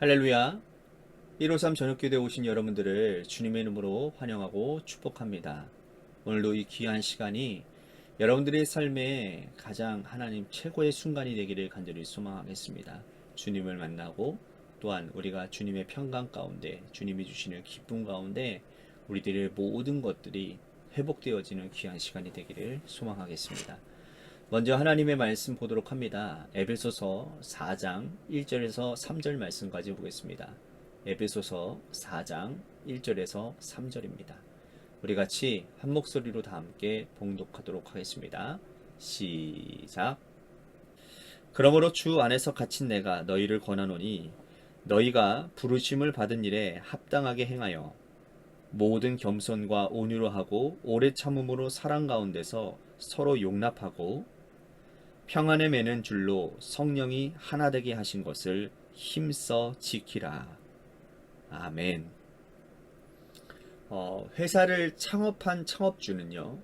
할렐루야. 153 저녁기도에 오신 여러분들을 주님의 이름으로 환영하고 축복합니다. 오늘도 이 귀한 시간이 여러분들의 삶에 가장 하나님 최고의 순간이 되기를 간절히 소망하겠습니다. 주님을 만나고 또한 우리가 주님의 평강 가운데, 주님이 주시는 기쁨 가운데 우리들의 모든 것들이 회복되어지는 귀한 시간이 되기를 소망하겠습니다. 먼저 하나님의 말씀 보도록 합니다. 에베소서 4장 1절에서 3절 말씀까지 보겠습니다. 에베소서 4장 1절에서 3절입니다. 우리 같이 한 목소리로 다 함께 봉독하도록 하겠습니다. 시작. 그러므로 주 안에서 갇힌 내가 너희를 권하노니 너희가 부르심을 받은 일에 합당하게 행하여 모든 겸손과 온유로 하고 오래 참음으로 사랑 가운데서 서로 용납하고 평안에 매는 줄로 성령이 하나 되게 하신 것을 힘써 지키라. 아멘. 회사를 창업한 창업주는요,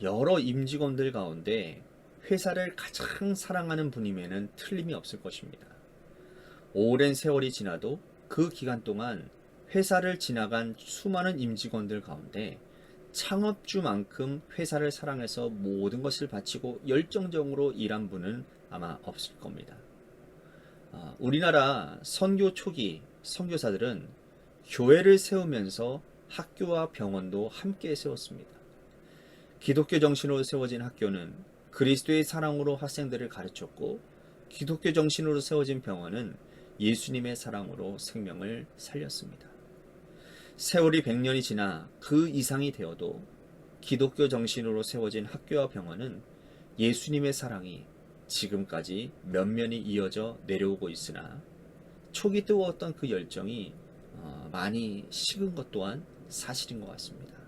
여러 임직원들 가운데 회사를 가장 사랑하는 분이면은 틀림이 없을 것입니다. 오랜 세월이 지나도 그 기간 동안 회사를 지나간 수많은 임직원들 가운데 창업주만큼 회사를 사랑해서 모든 것을 바치고 열정적으로 일한 분은 아마 없을 겁니다. 우리나라 선교 초기 선교사들은 교회를 세우면서 학교와 병원도 함께 세웠습니다. 기독교 정신으로 세워진 학교는 그리스도의 사랑으로 학생들을 가르쳤고, 기독교 정신으로 세워진 병원은 예수님의 사랑으로 생명을 살렸습니다. 세월이 100년이 지나 그 이상이 되어도 기독교 정신으로 세워진 학교와 병원은 예수님의 사랑이 지금까지 면면이 이어져 내려오고 있으나 초기 뜨거웠던 그 열정이 많이 식은 것 또한 사실인 것 같습니다.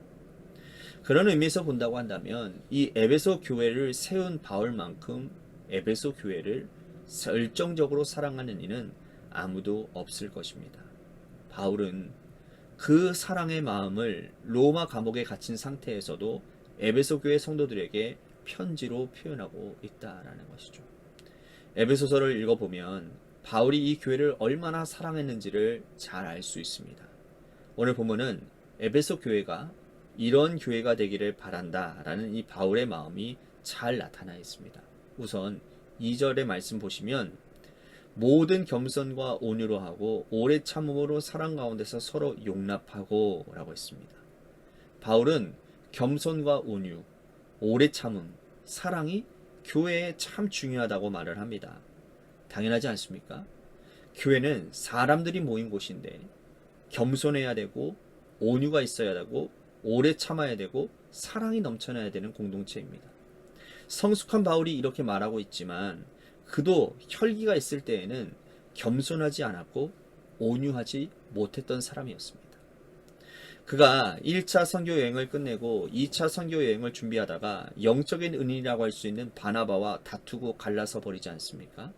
그런 의미에서 본다고 한다면 이 에베소 교회를 세운 바울만큼 에베소 교회를 열정적으로 사랑하는 이는 아무도 없을 것입니다. 바울은 그 사랑의 마음을 로마 감옥에 갇힌 상태에서도 에베소 교회 성도들에게 편지로 표현하고 있다라는 것이죠. 에베소서를 읽어보면 바울이 이 교회를 얼마나 사랑했는지를 잘 알 수 있습니다. 오늘 본문은 에베소 교회가 이런 교회가 되기를 바란다라는 이 바울의 마음이 잘 나타나 있습니다. 우선 2절의 말씀 보시면 모든 겸손과 온유로 하고 오래 참음으로 사랑 가운데서 서로 용납하고 라고 했습니다. 바울은 겸손과 온유, 오래 참음, 사랑이 교회에 참 중요하다고 말을 합니다. 당연하지 않습니까? 교회는 사람들이 모인 곳인데 겸손해야 되고 온유가 있어야 되고 오래 참아야 되고 사랑이 넘쳐나야 되는 공동체입니다. 성숙한 바울이 이렇게 말하고 있지만 그도 혈기가 있을 때에는 겸손하지 않았고 온유하지 못했던 사람이었습니다. 그가 1차 선교 여행을 끝내고 2차 선교 여행을 준비하다가 영적인 은인이라고 할 수 있는 바나바와 다투고 갈라서 버리지 않습니까?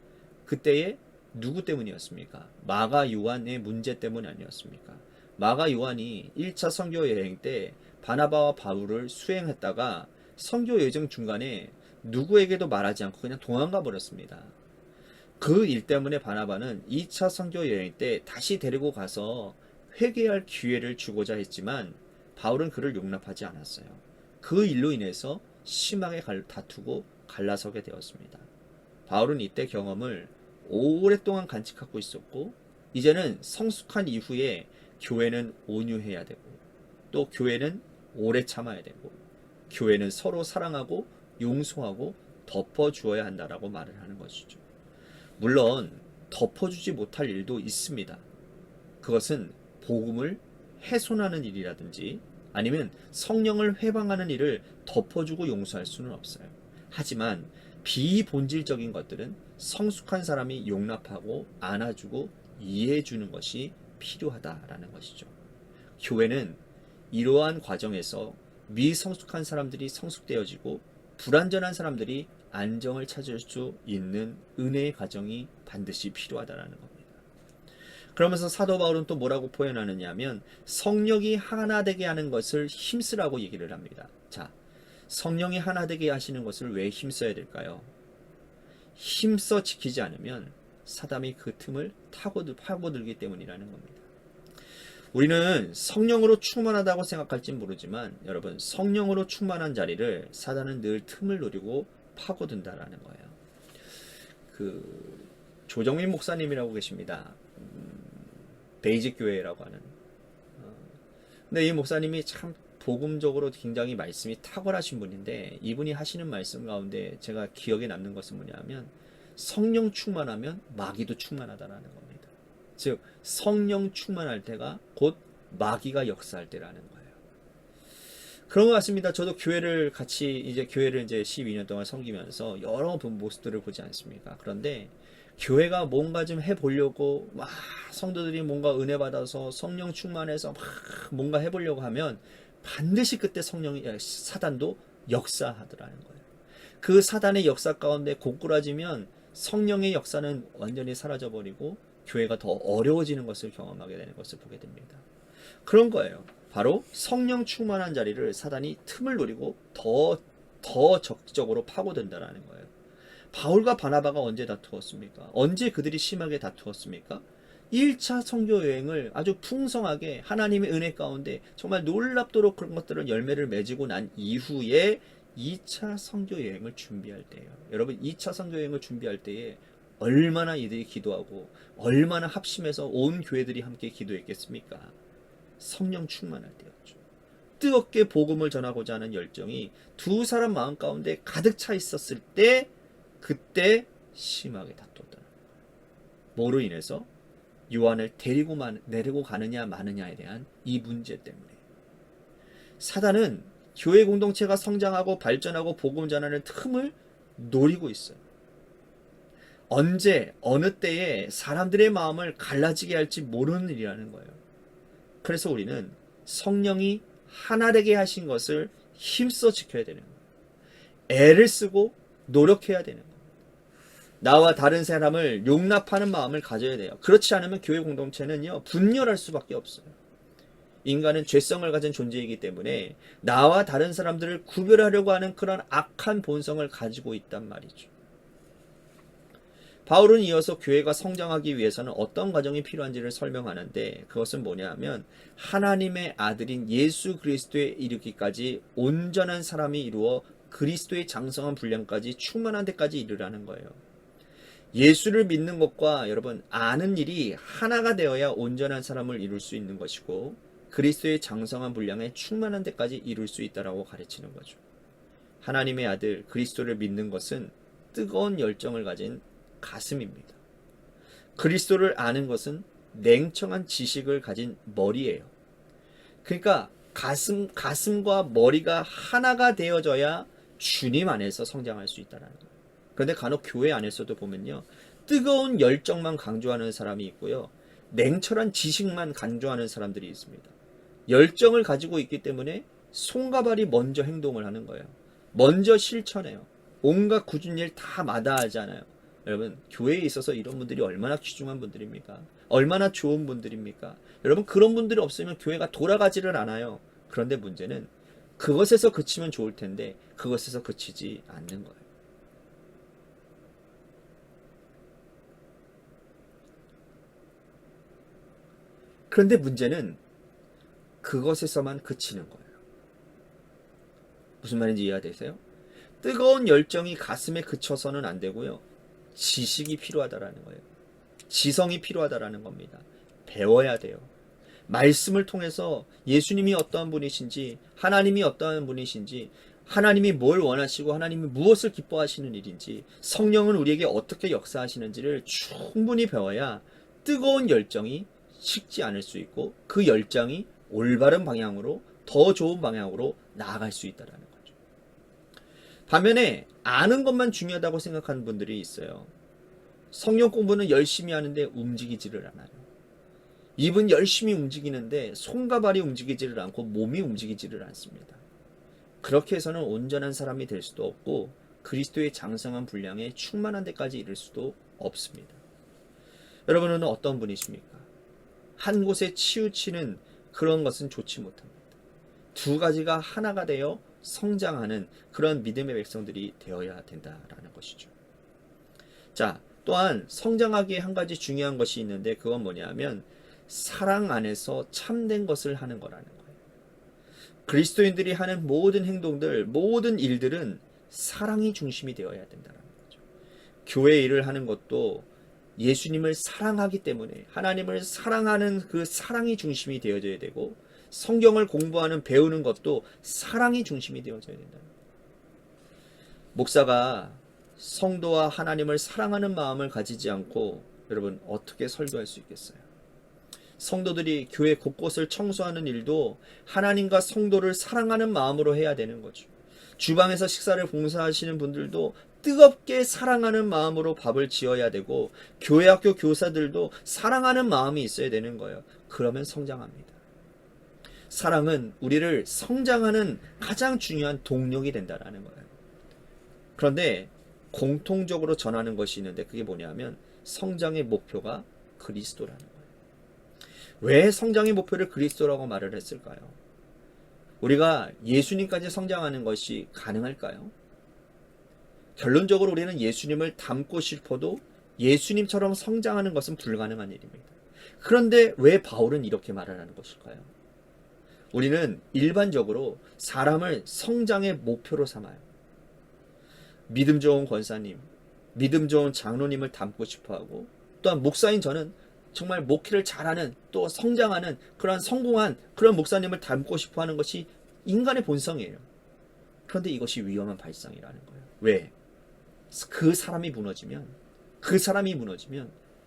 그때에 누구 때문이었습니까? 마가 요한의 문제 때문 아니었습니까? 마가 요한이 1차 선교 여행 때 바나바와 바울을 수행했다가 선교 여정 중간에 누구에게도 말하지 않고 그냥 도망가 버렸습니다. 그 일 때문에 바나바는 2차 선교 여행 때 다시 데리고 가서 회개할 기회를 주고자 했지만 바울은 그를 용납하지 않았어요. 그 일로 인해서 심하게 다투고 갈라서게 되었습니다. 바울은 이때 경험을 오랫동안 간직하고 있었고, 이제는 성숙한 이후에 교회는 온유해야 되고, 또 교회는 오래 참아야 되고, 교회는 서로 사랑하고 용서하고 덮어주어야 한다라고 말을 하는 것이죠. 물론 덮어주지 못할 일도 있습니다. 그것은 복음을 훼손하는 일이라든지 아니면 성령을 회방하는 일을 덮어주고 용서할 수는 없어요. 하지만 비본질적인 것들은 성숙한 사람이 용납하고 안아주고 이해해주는 것이 필요하다라는 것이죠. 교회는 이러한 과정에서 미성숙한 사람들이 성숙되어지고 불완전한 사람들이 안정을 찾을 수 있는 은혜의 과정이 반드시 필요하다라는 겁니다. 그러면서 사도 바울은 또 뭐라고 표현하느냐 하면 성령이 하나 되게 하는 것을 힘쓰라고 얘기를 합니다. 자, 성령이 하나 되게 하시는 것을 왜 힘써야 될까요? 힘써 지키지 않으면 사단이 그 틈을 파고들기 때문이라는 겁니다. 우리는 성령으로 충만하다고 생각할진 모르지만 여러분, 성령으로 충만한 자리를 사단은 늘 틈을 노리고 파고든다라는 거예요. 그 조정민 목사님이라고 계십니다. 베이직 교회라고 하는. 근데 이 목사님이 참 복음적으로 굉장히 말씀이 탁월하신 분인데, 이분이 하시는 말씀 가운데 제가 기억에 남는 것은 뭐냐면, 성령 충만하면 마귀도 충만하다라는 겁니다. 즉 성령 충만할 때가 곧 마귀가 역사할 때라는 거예요. 그런 것 같습니다. 저도 교회를 12년 동안 섬기면서 여러 모습들을 보지 않습니까? 그런데 교회가 뭔가 좀 해보려고 막 성도들이 뭔가 은혜 받아서 성령 충만해서 막 뭔가 해보려고 하면 반드시 그때 사단도 역사하더라는 거예요. 그 사단의 역사 가운데 고꾸라지면 성령의 역사는 완전히 사라져버리고 교회가 더 어려워지는 것을 경험하게 되는 것을 보게 됩니다. 그런 거예요. 바로 성령 충만한 자리를 사단이 틈을 노리고 더 적극적으로 파고든다라는 거예요. 바울과 바나바가 언제 다투었습니까? 언제 그들이 심하게 다투었습니까? 1차 선교 여행을 아주 풍성하게 하나님의 은혜 가운데 정말 놀랍도록 그런 것들을 열매를 맺고 난 이후에 2차 선교 여행을 준비할 때예요. 여러분, 2차 선교 여행을 준비할 때에 얼마나 이들이 기도하고 얼마나 합심해서 온 교회들이 함께 기도했겠습니까? 성령 충만할 때였죠. 뜨겁게 복음을 전하고자 하는 열정이 두 사람 마음 가운데 가득 차 있었을 때, 그때 심하게 다투었다는 거예요. 뭐로 인해서? 요한을 내리고 가느냐 마느냐에 대한 이 문제 때문에. 사단은 교회 공동체가 성장하고 발전하고 복음 전하는 틈을 노리고 있어요. 언제 어느 때에 사람들의 마음을 갈라지게 할지 모르는 일이라는 거예요. 그래서 우리는 성령이 하나 되게 하신 것을 힘써 지켜야 되는 거예요. 애를 쓰고 노력해야 되는 거예요. 나와 다른 사람을 용납하는 마음을 가져야 돼요. 그렇지 않으면 교회 공동체는요, 분열할 수밖에 없어요. 인간은 죄성을 가진 존재이기 때문에 나와 다른 사람들을 구별하려고 하는 그런 악한 본성을 가지고 있단 말이죠. 바울은 이어서 교회가 성장하기 위해서는 어떤 과정이 필요한지를 설명하는데, 그것은 뭐냐면 하나님의 아들인 예수 그리스도에 이르기까지 온전한 사람이 이루어 그리스도의 장성한 분량까지 충만한 데까지 이르라는 거예요. 예수를 믿는 것과 여러분 아는 일이 하나가 되어야 온전한 사람을 이룰 수 있는 것이고, 그리스도의 장성한 분량에 충만한 데까지 이룰 수 있다라고 가르치는 거죠. 하나님의 아들 그리스도를 믿는 것은 뜨거운 열정을 가진 가슴입니다. 그리스도를 아는 것은 냉정한 지식을 가진 머리예요. 그러니까 가슴과 머리가 하나가 되어져야 주님 안에서 성장할 수 있다는 거예요. 그런데 간혹 교회 안에서도 보면요, 뜨거운 열정만 강조하는 사람이 있고요, 냉철한 지식만 강조하는 사람들이 있습니다. 열정을 가지고 있기 때문에 손과 발이 먼저 행동을 하는 거예요. 먼저 실천해요. 온갖 굳은 일 다 마다하잖아요. 여러분, 교회에 있어서 이런 분들이 얼마나 귀중한 분들입니까? 얼마나 좋은 분들입니까? 여러분, 그런 분들이 없으면 교회가 돌아가지를 않아요. 그런데 문제는 그것에서 그치면 좋을 텐데 그것에서 그치지 않는 거예요. 그런데 문제는 그것에서만 그치는 거예요. 무슨 말인지 이해되세요? 뜨거운 열정이 가슴에 그쳐서는 안 되고요, 지식이 필요하다라는 거예요. 지성이 필요하다라는 겁니다. 배워야 돼요. 말씀을 통해서 예수님이 어떠한 분이신지, 하나님이 어떠한 분이신지, 하나님이 뭘 원하시고 하나님이 무엇을 기뻐하시는 일인지, 성령은 우리에게 어떻게 역사하시는지를 충분히 배워야 뜨거운 열정이 식지 않을 수 있고, 그 열정이 올바른 방향으로, 더 좋은 방향으로 나아갈 수 있다는 거죠. 반면에 아는 것만 중요하다고 생각하는 분들이 있어요. 성경 공부는 열심히 하는데 움직이지를 않아요. 입은 열심히 움직이는데 손과 발이 움직이지를 않고 몸이 움직이지를 않습니다. 그렇게 해서는 온전한 사람이 될 수도 없고 그리스도의 장성한 분량에 충만한 데까지 이를 수도 없습니다. 여러분은 어떤 분이십니까? 한 곳에 치우치는 그런 것은 좋지 못합니다. 두 가지가 하나가 되어 성장하는 그런 믿음의 백성들이 되어야 된다라는 것이죠. 자, 또한 성장하기에 한 가지 중요한 것이 있는데 그건 뭐냐면 사랑 안에서 참된 것을 하는 거라는 거예요. 그리스도인들이 하는 모든 행동들, 모든 일들은 사랑이 중심이 되어야 된다는 거죠. 교회 일을 하는 것도 예수님을 사랑하기 때문에 하나님을 사랑하는 그 사랑이 중심이 되어져야 되고, 성경을 공부하는 배우는 것도 사랑이 중심이 되어져야 된다는 거예요. 목사가 성도와 하나님을 사랑하는 마음을 가지지 않고 여러분 어떻게 설교할 수 있겠어요? 성도들이 교회 곳곳을 청소하는 일도 하나님과 성도를 사랑하는 마음으로 해야 되는 거죠. 주방에서 식사를 봉사하시는 분들도 뜨겁게 사랑하는 마음으로 밥을 지어야 되고, 교회 학교 교사들도 사랑하는 마음이 있어야 되는 거예요. 그러면 성장합니다. 사랑은 우리를 성장하는 가장 중요한 동력이 된다는 거예요. 그런데 공통적으로 전하는 것이 있는데 그게 뭐냐면 성장의 목표가 그리스도라는 거예요. 왜 성장의 목표를 그리스도라고 말을 했을까요? 우리가 예수님까지 성장하는 것이 가능할까요? 결론적으로 우리는 예수님을 닮고 싶어도 예수님처럼 성장하는 것은 불가능한 일입니다. 그런데 왜 바울은 이렇게 말을 하는 것일까요? 우리는 일반적으로 사람을 성장의 목표로 삼아요. 믿음 좋은 권사님, 믿음 좋은 장로님을 닮고 싶어하고, 또한 목사인 저는 정말 목회를 잘하는, 또 성장하는 그런 성공한 그런 목사님을 닮고 싶어하는 것이 인간의 본성이에요. 그런데 이것이 위험한 발상이라는 거예요. 왜? 그 사람이 무너지면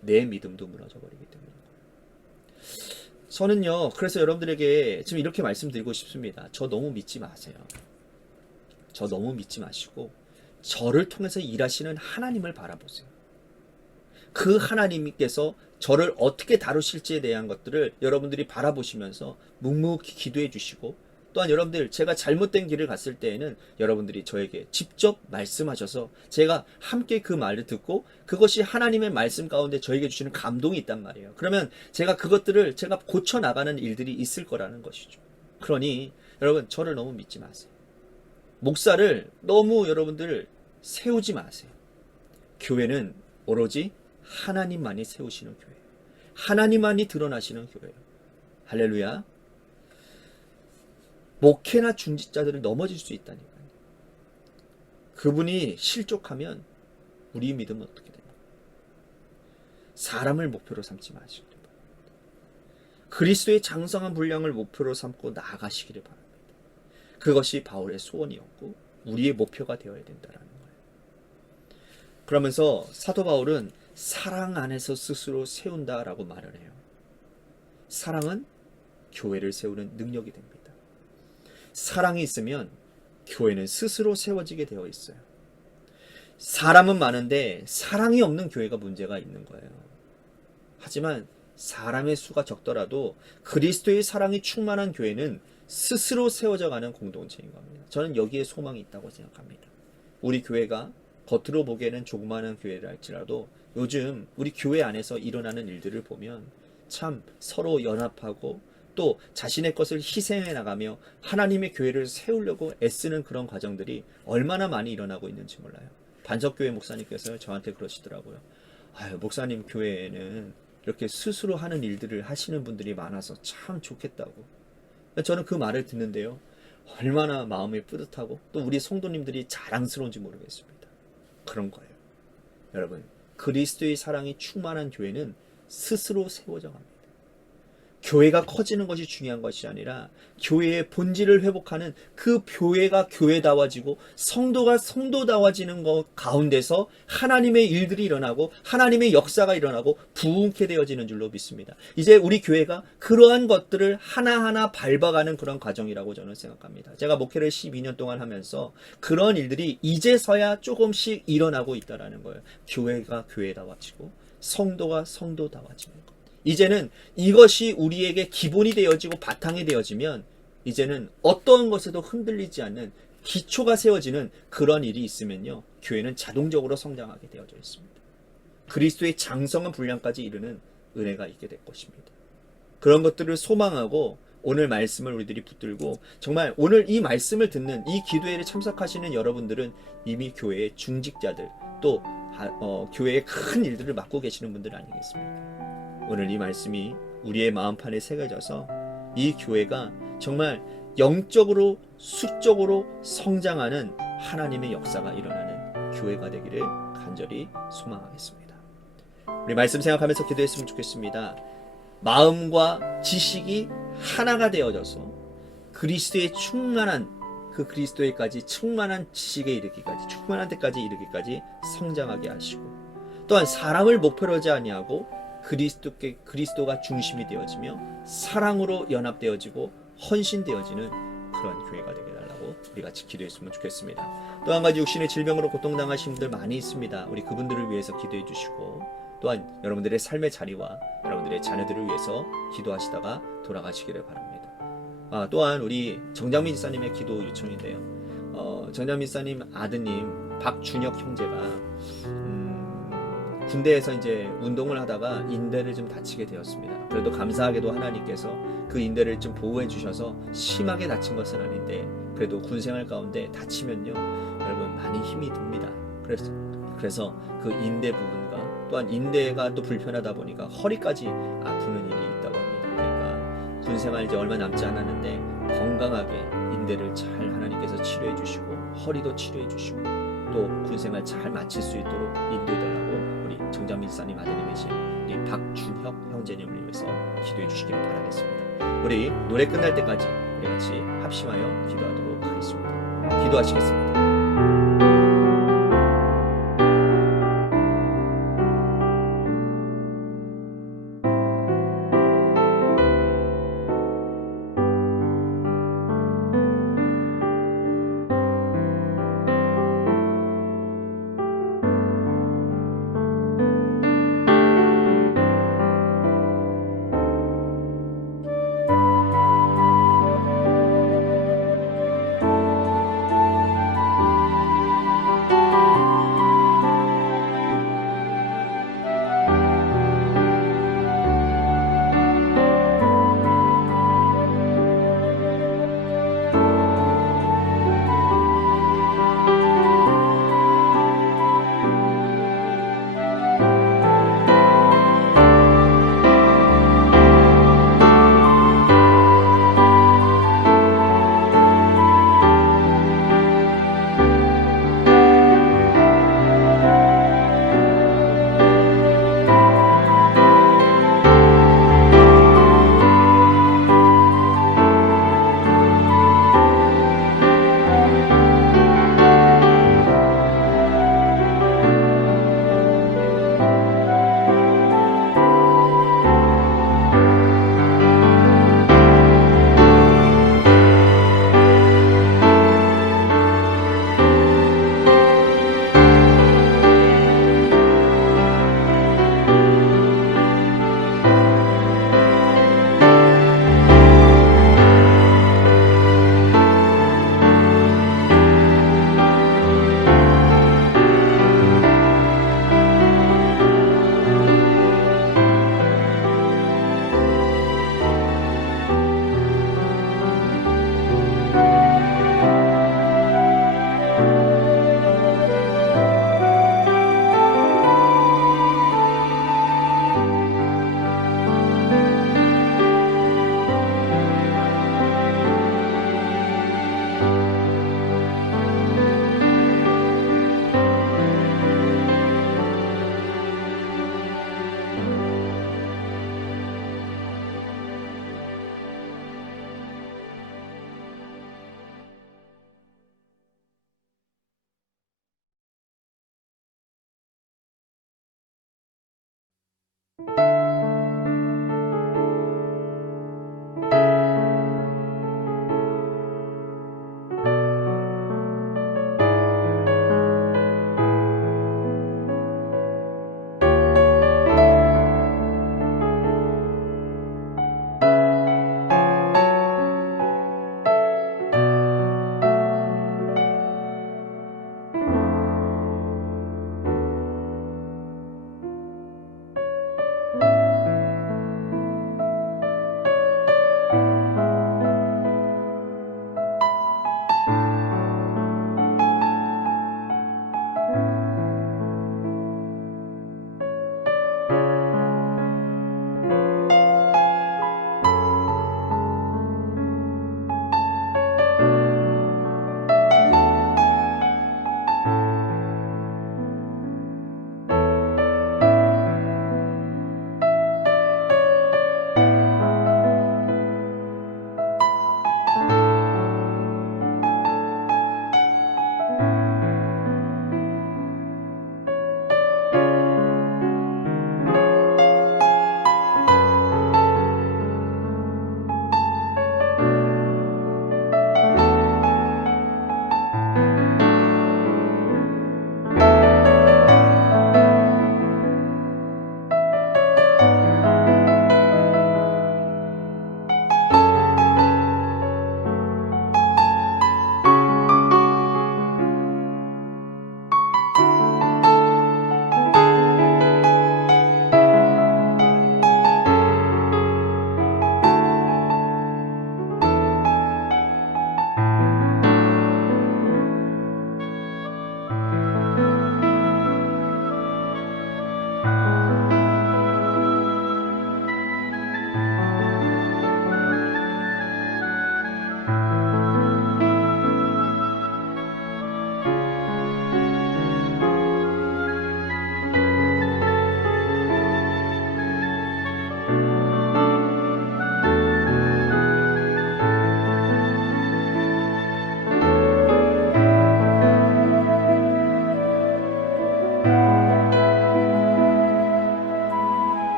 내 믿음도 무너져 버리기 때문입니다. 저는요, 그래서 여러분들에게 지금 이렇게 말씀드리고 싶습니다. 저 너무 믿지 마세요. 저 너무 믿지 마시고 저를 통해서 일하시는 하나님을 바라보세요. 그 하나님께서 저를 어떻게 다루실지에 대한 것들을 여러분들이 바라보시면서 묵묵히 기도해 주시고, 또한 여러분들 제가 잘못된 길을 갔을 때에는 여러분들이 저에게 직접 말씀하셔서 제가 함께 그 말을 듣고, 그것이 하나님의 말씀 가운데 저에게 주시는 감동이 있단 말이에요. 그러면 제가 그것들을 제가 고쳐나가는 일들이 있을 거라는 것이죠. 그러니 여러분 저를 너무 믿지 마세요. 목사를 너무 여러분들 세우지 마세요. 교회는 오로지 하나님만이 세우시는 교회예요. 하나님만이 드러나시는 교회예요. 할렐루야. 목회나 중직자들은 넘어질 수 있다니까요. 그분이 실족하면 우리 믿음은 어떻게 됩니까? 사람을 목표로 삼지 마시기를 바랍니다. 그리스도의 장성한 분량을 목표로 삼고 나아가시기를 바랍니다. 그것이 바울의 소원이었고 우리의 목표가 되어야 된다는 거예요. 그러면서 사도 바울은 사랑 안에서 스스로 세운다라고 말을 해요. 사랑은 교회를 세우는 능력이 됩니다. 사랑이 있으면 교회는 스스로 세워지게 되어 있어요. 사람은 많은데 사랑이 없는 교회가 문제가 있는 거예요. 하지만 사람의 수가 적더라도 그리스도의 사랑이 충만한 교회는 스스로 세워져가는 공동체인 겁니다. 저는 여기에 소망이 있다고 생각합니다. 우리 교회가 겉으로 보기에는 조그마한 교회를 할지라도 요즘 우리 교회 안에서 일어나는 일들을 보면 참 서로 연합하고 또 자신의 것을 희생해 나가며 하나님의 교회를 세우려고 애쓰는 그런 과정들이 얼마나 많이 일어나고 있는지 몰라요. 반석교회 목사님께서 저한테 그러시더라고요. 아유, 목사님 교회에는 이렇게 스스로 하는 일들을 하시는 분들이 많아서 참 좋겠다고. 저는 그 말을 듣는데요, 얼마나 마음이 뿌듯하고 또 우리 성도님들이 자랑스러운지 모르겠습니다. 그런 거예요. 여러분, 그리스도의 사랑이 충만한 교회는 스스로 세워져 갑니다. 교회가 커지는 것이 중요한 것이 아니라 교회의 본질을 회복하는 그 교회가 교회다워지고 성도가 성도다워지는 것 가운데서 하나님의 일들이 일어나고 하나님의 역사가 일어나고 부흥케 되어지는 줄로 믿습니다. 이제 우리 교회가 그러한 것들을 하나하나 밟아가는 그런 과정이라고 저는 생각합니다. 제가 목회를 12년 동안 하면서 그런 일들이 이제서야 조금씩 일어나고 있다는 거예요. 교회가 교회다워지고 성도가 성도다워지는 것. 이제는 이것이 우리에게 기본이 되어지고 바탕이 되어지면 이제는 어떤 것에도 흔들리지 않는 기초가 세워지는 그런 일이 있으면요, 교회는 자동적으로 성장하게 되어져 있습니다. 그리스도의 장성한 분량까지 이르는 은혜가 있게 될 것입니다. 그런 것들을 소망하고 오늘 말씀을 우리들이 붙들고, 정말 오늘 이 말씀을 듣는 이 기도회에 참석하시는 여러분들은 이미 교회의 중직자들, 또 교회의 큰 일들을 맡고 계시는 분들 아니겠습니까? 오늘 이 말씀이 우리의 마음판에 새겨져서 이 교회가 정말 영적으로 수적으로 성장하는 하나님의 역사가 일어나는 교회가 되기를 간절히 소망하겠습니다. 우리 말씀 생각하면서 기도했으면 좋겠습니다. 마음과 지식이 하나가 되어져서 그리스도의 충만한 그 그리스도에까지 충만한 지식에 이르기까지 충만한 데까지 이르기까지 성장하게 하시고 또한 사람을 목표로 하지 아니하고 그리스도가 중심이 되어지며 사랑으로 연합되어지고 헌신되어지는 그런 교회가 되게 달라고 우리 같이 기도했으면 좋겠습니다. 또 한 가지 육신의 질병으로 고통당하신 분들 많이 있습니다. 우리 그분들을 위해서 기도해 주시고 또한 여러분들의 삶의 자리와 여러분들의 자녀들을 위해서 기도하시다가 돌아가시기를 바랍니다. 또한 우리 정장민 지사님의 기도 요청인데요. 정장민 지사님 아드님 박준혁 형제가 군대에서 이제 운동을 하다가 인대를 좀 다치게 되었습니다. 그래도 감사하게도 하나님께서 그 인대를 좀 보호해 주셔서 심하게 다친 것은 아닌데 그래도 군생활 가운데 다치면요 여러분 많이 힘이 듭니다. 그래서 그 인대 부분과 또한 인대가 또 불편하다 보니까 허리까지 아프는 일이 있다고 합니다. 그러니까 군생활 이제 얼마 남지 않았는데 건강하게 인대를 잘 하나님께서 치료해 주시고 허리도 치료해 주시고 또 군생활 잘 마칠 수 있도록 인도해 달라고 우리 정장민 지사님 아드님이신 우리 박준혁 형제님을 위해서 기도해 주시기를 바라겠습니다. 우리 노래 끝날 때까지 우리 같이 합심하여 기도하도록 하겠습니다. 기도하시겠습니다.